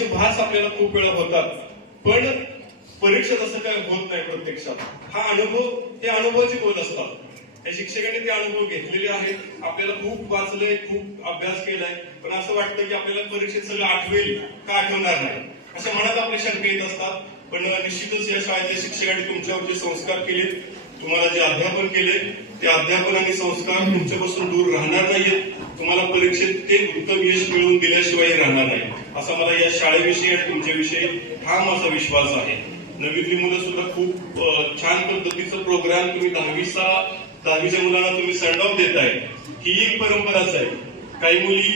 असे भास आपल्याला खूप वेळा होतात, पण परीक्षेत असं काय होत नाही प्रत्यक्षात. हा अनुभव, ते अनुभवाचे बोल असतात. या शिक्षकांनी ते अनुभव घेतलेले आहेत. आपल्याला खूप वाचलंय, खूप अभ्यास केलाय, पण असं वाटतं की आपल्याला परीक्षेत सगळं आठवेल का आठवणार नाही, अशा मनात आपले शंका येत असतात. पण निश्चितच या शाळेतल्या शिक्षकांनी तुमच्यावर जे संस्कार केले, तुम्हाला जे अध्यापन केले, ते अध्यापन आणि संस्कार तुमच्यापासून दूर राहणार नाहीत. तुम्हाला परीक्षेत ते उत्तम यश मिळवून दिल्याशिवाय राहणार नाही, असा मला या शाळेविषयी आणि तुमच्याविषयी हा माझा विश्वास आहे. नवीतली मुलं सुद्धा खूप छान पद्धतीचं प्रोग्राम तुम्ही दहावीच्या मुलांना तुम्ही सेंड ऑफ देताय, ही एक परंपराच आहे. काही मुली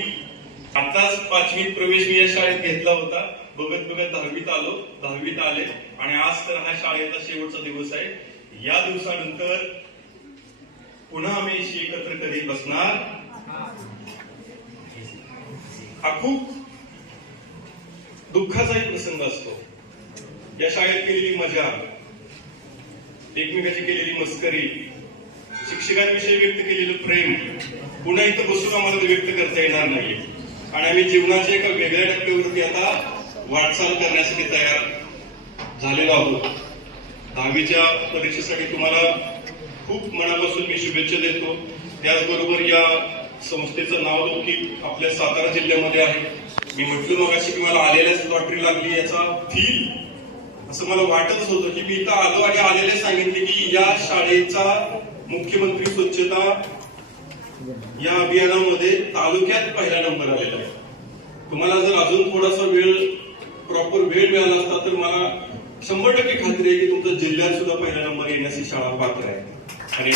आताच 5वीत प्रवेश मी या शाळेत घेतला होता, बघत बघत 10वीत आले आणि आज तर हा शाळेचा शेवटचा दिवस आहे. या दिवसानंतर पुन्हा आम्ही एकत्र कधी बसणार. हा खूप दुःखाचाही प्रसंग असतो. या शाळेत केलेली मजा, एकमेकाची केलेली मस्करी, शिक्षकांविषयी व्यक्त केलेलं प्रेम पुन्हा इथं बसून आम्हाला व्यक्त करता येणार नाही. आणि आम्ही जीवनाच्या एका वेगळ्या टप्प्यावरती आता वाटचाल करण्यासाठी तयार झालेलो आहोत. 10वीच्या परीक्षेसाठी तुम्हाला खूप मनापासून मी शुभेच्छा देतो. त्याचबरोबर या संस्थेचं नाव देखील आपल्या सातारा जिल्ह्यामध्ये आहे. मी म्हटलं मगाशी की मला आलेल्याच लॉटरी लागली याचा फील असं मला वाटतच होतं की मी इथं आलो आणि आलेले सांगितले की या शाळेचा मुख्यमंत्री स्वच्छता या अभियानामध्ये तालुक्यात पहिला नंबर आलेला आहे. तुम्हाला जर अजून थोडासा प्रॉपर वेळ मिळाला असता तर मला 100% खात्री आहे की तुमचा जिल्ह्यात सुद्धा पहिला नंबर येण्याची शाळा पात्र आहे. आणि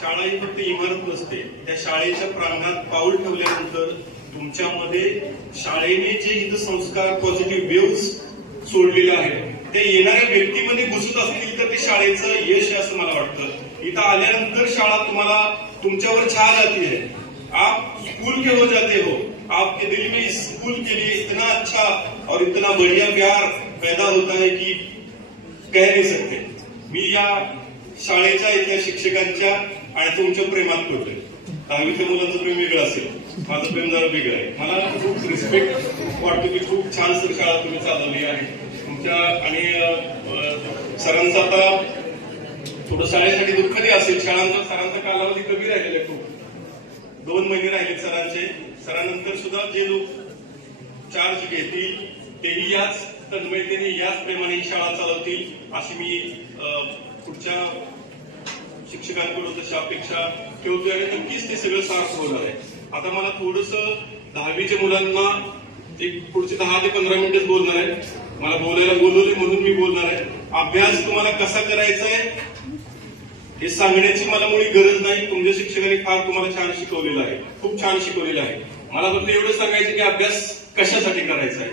शाळा ही फक्त इमारत नसते. त्या शाळेच्या प्रांगणात पाऊल ठेवल्यानंतर तुमच्यामध्ये शाळेने जे इथं संस्कार, पॉझिटिव्ह वेव्स सोडलेले आहेत ते येणाऱ्या व्यक्तीमध्ये घुसत असतील तर ते शाळेचं यश आहे असं मला वाटतं. इथं आल्यानंतर शाळा तुम्हाला तुमच्यावर छान आती है. आप स्कूल के हो जाते हो, आपके दिल में इस स्कूल के लिए इतना अच्छा और इतना बढ़िया प्यार पैदा होता है की कह नहीं सकते. मी या शाळेच्या इथल्या शिक्षकांच्या आणि तुमच्या प्रेमात पडलोय. 10वीच्या मुलांचं प्रेम वेगळं असेल, माझं प्रेम जरा वेगळं आहे. मला खूप रिस्पेक्ट वाटतो की खूप छान शाळा तुम्ही चालवली आहे तुमच्या. आणि सरांचं आता थोडं शाळेसाठी दुःखही असेल. सरांचा कालावधी कमी राहिलेला आहे, खूप 2 महिने राहिले सरांचे. सरांनंतर सुद्धा जे लोक चार्ज घेतील तेही याच तन्मयतेने, याच प्रेमाने ही शाळा चालवतील अशी मी पुढच्या शिक्षकांकडून तशी अपेक्षा ठेवतोय आणि नक्कीच ते सगळं सार्थ होणार आहे. आता मला थोडस 10वीच्या मुलांना एक पुढचे 10 ते 15 मिनिटच बोलणार आहे. मला बोलायला बोलवले म्हणून मी बोलणार आहे. अभ्यास तुम्हाला कसा करायचा आहे हे सांगण्याची मला मुळी गरज नाही. तुमच्या शिक्षकांनी फार तुम्हाला छान शिकवलेलं आहे, खूप छान शिकवलेलं आहे. मला फक्त एवढं सांगायचं की अभ्यास कशासाठी करायचा आहे,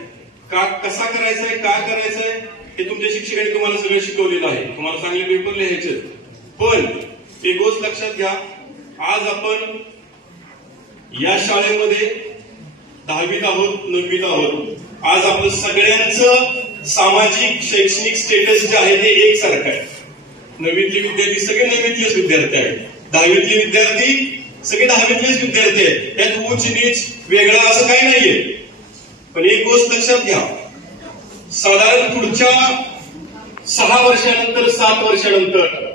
कसा करायचा आहे, का करायचा आहे हे तुमच्या शिक्षकांनी तुम्हाला सगळं शिकवलेलं आहे. तुम्हाला चांगले पेपर लिहायचे. पण एक गोष्ट लक्षात घ्या, आज आपण या शाळेमध्ये 10वीत आहोत, 9वीत आहोत. आज आपलं सगळ्यांचं सामाजिक शैक्षणिक स्टेटस जे आहे ते एकसारखं आहे. 9वीतले विद्यार्थी सगळे 9वीतलेच विद्यार्थी आहेत, 10वीतले विद्यार्थी सगळे 10वीतलेच विद्यार्थी आहेत. त्यात उच्च नीच वेगळा असं काही नाहीये. पण एक गोष्ट लक्षात घ्या, साधारण पुढच्या 6 वर्षानंतर 7 वर्षानंतर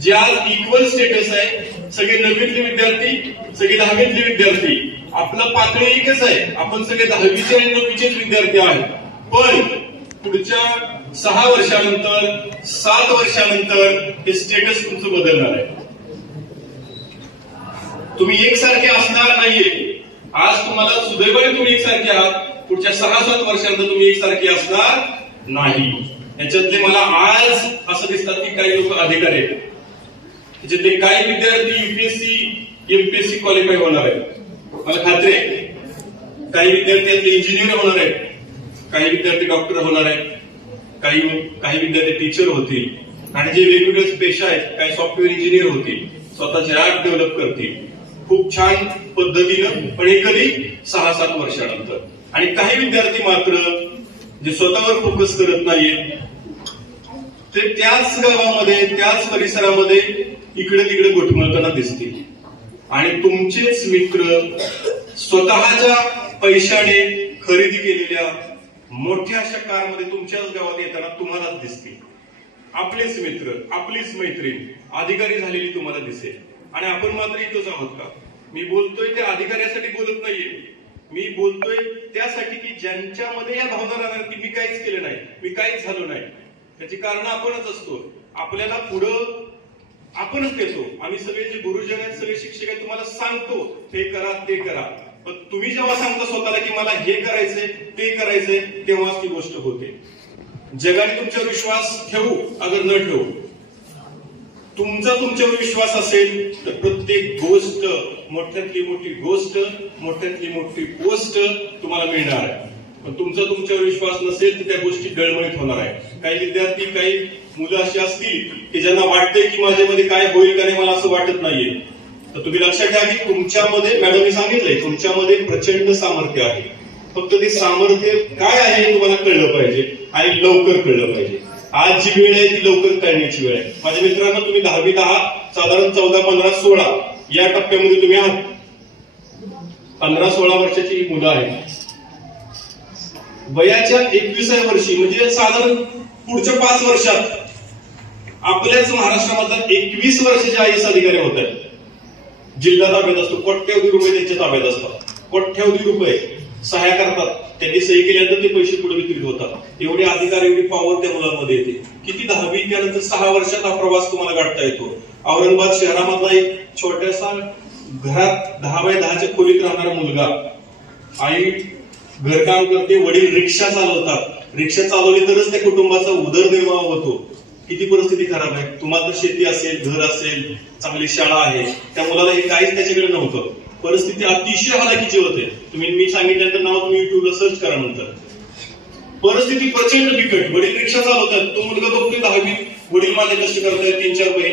जे आज इक्वल स्टेटस आहे, सगळे 9वीतले विद्यार्थी, सगळे 10वीतले विद्यार्थी, आपलं पातळी एकच आहे. आपण सगळे 10वीचे आणि 9वीचेच विद्यार्थी आहेत. पण पुढच्या 6 वर्षानंतर 7 वर्षानंतर हे स्टेटस तुमचं बदलणार आहे. तुम्ही एकसारखे असणार नाहीये. आज तुम्हाला सुदैवाने तुम्ही एकसारखे आहात, पुढच्या 6-7 वर्षानंतर तुम्ही एकसारखे असणार नाही. याच्यातले मला आज असं दिसतात की काही लोक अधिकारी आहेत, त्याच्यातले काही विद्यार्थी UPSC MPSC क्वालिफाय होणार आहेत, मला खात्री आहे. काही विद्यार्थी इंजिनियर होणार आहेत, काही विद्यार्थी डॉक्टर होणार आहेत, काही विद्यार्थी टीचर होतील, आणि जे वेगवेगळे पेशा आहेत, काही सॉफ्टवेअर इंजिनियर होतील, स्वतःचे ऍप डेव्हलप करतील खूप छान पद्धतीनं, पण हे कधी 6-7 वर्षानंतर. आणि काही विद्यार्थी मात्र जे स्वतःवर फोकस करत नाहीये ते त्याच गावामध्ये, त्याच परिसरामध्ये इकडे तिकडे गोठमळताना दिसतील. आणि तुमचेच मित्र स्वतःच्या पैशाने खरेदी केलेल्या मोठ्या अशा कारमध्ये तुमच्याच गावात येताना तुम्हालाच दिसतील. आपलेच मित्र, आपलीच मैत्रीण अधिकारी झालेली तुम्हाला दिसेल. आणि आपण मात्र इथंच आहोत का? मी बोलतोय त्या अधिकाऱ्यासाठी बोलत नाहीये, मी बोलतोय त्यासाठी की ज्यांच्यामध्ये या भावना राहणार की मी काहीच केलं नाही, मी काहीच झालो नाही. त्याची कारण आपणच असतो. आपल्याला पुढं आपणच देतो. आम्ही सगळे जे गुरुजन आहेत, सगळे शिक्षक आहेत, तुम्हाला सांगतो हे करा ते करा. पण तुम्ही जेव्हा सांगता स्वतःला की मला हे करायचंय ते करायचंय, तेव्हाच ती गोष्ट होते. जगाने तुमच्यावर विश्वास ठेवू अगर न ठेवू, तुमचा तुमच्यावर विश्वास असेल तर प्रत्येक गोष्ट, मोठ्यातली मोठी गोष्ट, मोठ्यातली मोठी पोस्ट तुम्हाला मिळणार आहे. पण तुमचा तुमच्यावर विश्वास नसेल तर त्या गोष्टी डळमळीत होणार आहे. काही विद्यार्थी, काही मुलं अशी असतील की ज्यांना वाटतंय की माझ्यामध्ये काय होईल का नाही, मला असं वाटत नाहीये. तर तुम्ही लक्षात ठेवा की तुमच्यामध्ये, मॅडमने सांगितलंय, तुमच्यामध्ये प्रचंड सामर्थ्य आहे. फक्त ते सामर्थ्य काय आहे हे तुम्हाला कळलं पाहिजे आणि लवकर कळलं पाहिजे. आज जी वेळ आहे ती लवकर कळण्याची वेळ आहे. माझ्या मित्रांनो, तुम्ही 10वीत आहात, साधारण 14, 15, 16 या टप्प्यामध्ये तुम्ही आहात. 15-16 वर्षाची ही मुलं आहेत. वयाच्या 21व्या वर्षी म्हणजे साधारण पुढच्या 5 वर्षात आपल्याच महाराष्ट्रामधला 21 वर्षाचे आय एस अधिकारी होत आहेत. जिल्हा ताब्यात असतो, कोट्यवधी रुपये त्यांच्या ताब्यात असतात, कोट्यवधी रुपये सहाय्य करतात. त्यांनी सही केल्यानंतर ते पैसे पुढे वितरित होतात. एवढे अधिकार, एवढी पॉवर त्या मुलांमध्ये येते. किती 10वी त्यानंतर 6 वर्षात हा प्रवास तुम्हाला गाठता येतो. औरंगाबाद शहरामधला एक छोट्यासा घरात 10x10च्या खोलीत राहणारा मुलगा, आई घरकाम करते, वडील रिक्षा चालवतात. रिक्षा चालवली तरच त्या कुटुंबाचा उदरनिर्वाह होतो. किती परिस्थिती खराब आहे. तुम्हाला तर शेती असेल, घर असेल, चांगली शाळा आहे. त्या मुलाला हे काहीच त्याच्याकडे नव्हतं. परिस्थिती अतिशय हालाकीची होते. तुम्ही, मी सांगितल्यानंतर नाव तुम्ही युट्यूबला सर्च करा. नंतर परिस्थिती प्रचंड बिकट. वडील रिक्षा चालवतात, तो मुलगा बघतोय 10वी, वडील माझे कष्ट करतायत, 3-4 बहिणी